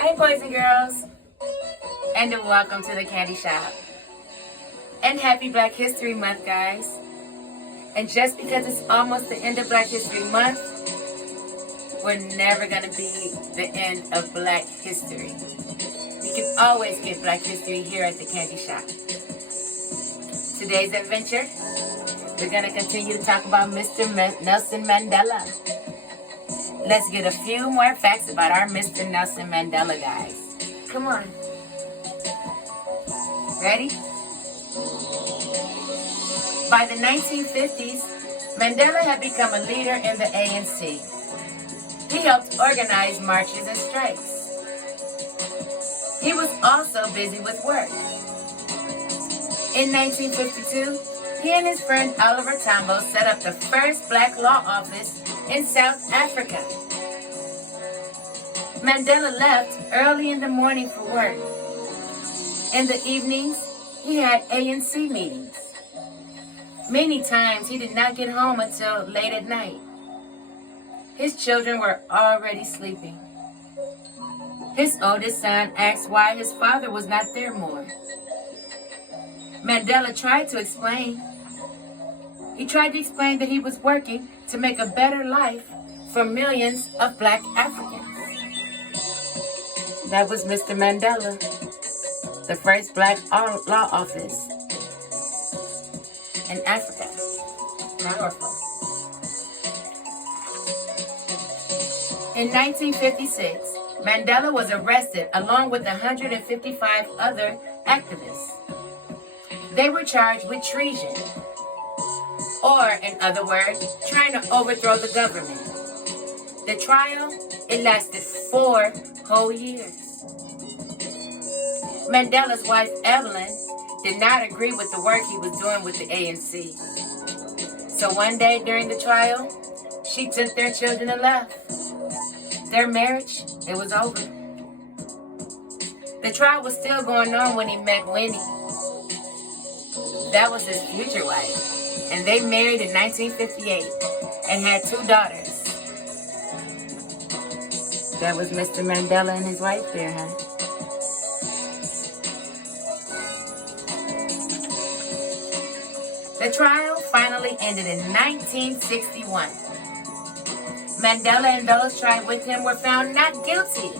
Hi, boys and girls, and welcome to the Candy Shop. And happy Black History Month, guys. And just because it's almost the end of Black History Month, we're never going to be the end of Black history. We can always get Black history here at the Candy Shop. Today's adventure, we're going to continue to talk about Mr. Nelson Mandela. Let's get a few more facts about our Mr. Nelson Mandela, guys. Come on. Ready? By the 1950s, Mandela had become a leader in the ANC. He helped organize marches and strikes. He was also busy with work. In 1952, he and his friend Oliver Tambo set up the first black law office in South Africa. Mandela left early in the morning for work. In the evenings, he had ANC meetings. Many times, he did not get home until late at night. His children were already sleeping. His oldest son asked why his father was not there more. Mandela tried to explain. He tried to explain that he was working to make a better life for millions of black Africans. That was Mr. Mandela, the first black law office in Africa. Powerful. In 1956, Mandela was arrested along with 155 other activists. They were charged with treason, or in other words, trying to overthrow the government. The trial, it lasted 4 whole years. Mandela's wife, Evelyn, did not agree with the work he was doing with the ANC. So one day during the trial, she took their children and left. Their marriage, it was over. The trial was still going on when he met Winnie. That was his future wife. And they married in 1958 and had 2 daughters. That was Mr. Mandela and his wife there, huh? The trial finally ended in 1961. Mandela and those tried with him were found not guilty.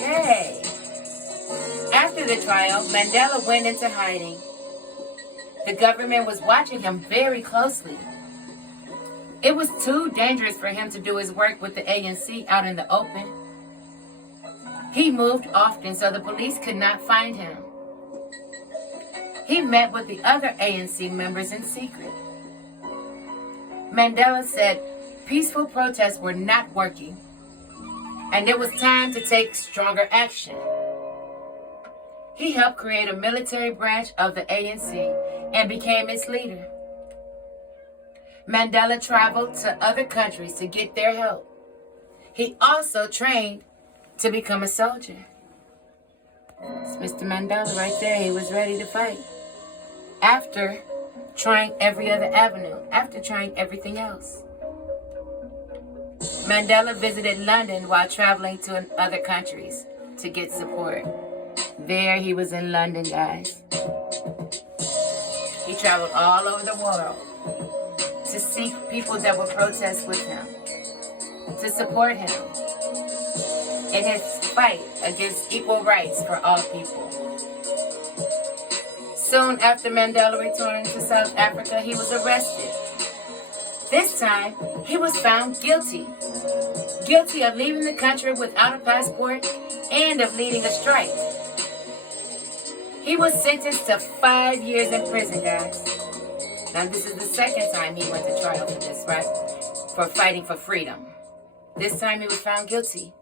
Yay! After the trial, Mandela went into hiding. The government was watching him very closely. It was too dangerous for him to do his work with the ANC out in the open. He moved often so the police could not find him. He met with the other ANC members in secret. Mandela said peaceful protests were not working, and it was time to take stronger action. He helped create a military branch of the ANC and became its leader. Mandela traveled to other countries to get their help. He also trained to become a soldier. It's Mr. Mandela right there. He was ready to fight. After trying every other avenue, after trying everything else. Mandela visited London while traveling to other countries to get support. There he was in London, guys. He traveled all over the world to seek people that would protest with him, to support him in his fight against equal rights for all people. Soon after Mandela returned to South Africa, he was arrested. This time, he was found guilty. Guilty of leaving the country without a passport and of leading a strike. He was sentenced to 5 years in prison, guys. Now, this is the second time he went to trial for this, right? For fighting for freedom. This time he was found guilty.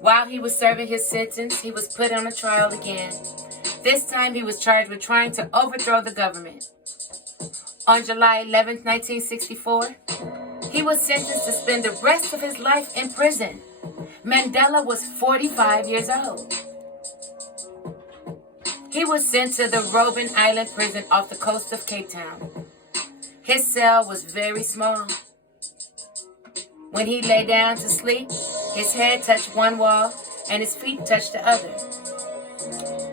While he was serving his sentence, he was put on a trial again. This time he was charged with trying to overthrow the government. On July 11, 1964, he was sentenced to spend the rest of his life in prison. Mandela was 45 years old. He was sent to the Robben Island prison off the coast of Cape Town. His cell was very small. When he lay down to sleep, his head touched one wall and his feet touched the other.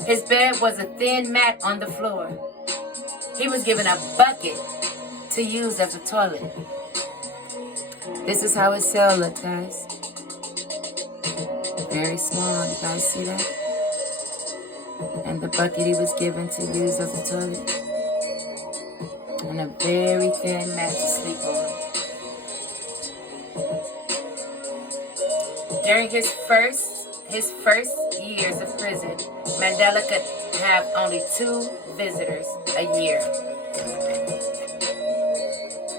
His bed was a thin mat on the floor. He was given a bucket to use as a toilet. This is how his cell looked, guys. Very small, you guys see that? And the bucket he was given to use as a toilet. And a very thin mat to sleep on. During his first years of prison, Mandela could have only 2 visitors a year.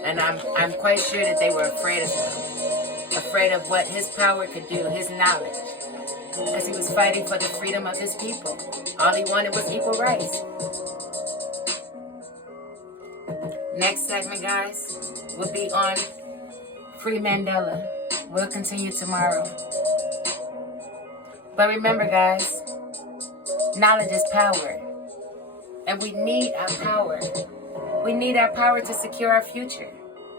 And I'm quite sure that they were afraid of him. Afraid of what his power could do, his knowledge. As he was fighting for the freedom of his people. All he wanted was equal rights. Next segment, guys, will be on Free Mandela. We'll continue tomorrow. But remember, guys, knowledge is power. And we need our power. We need our power to secure our future,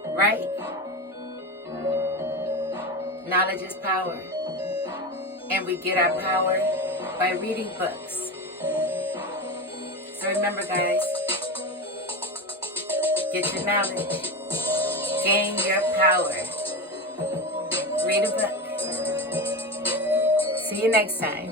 right? Knowledge is power. And we get our power by reading books. So remember, guys, get your knowledge. Gain your power. Read a book. See you next time.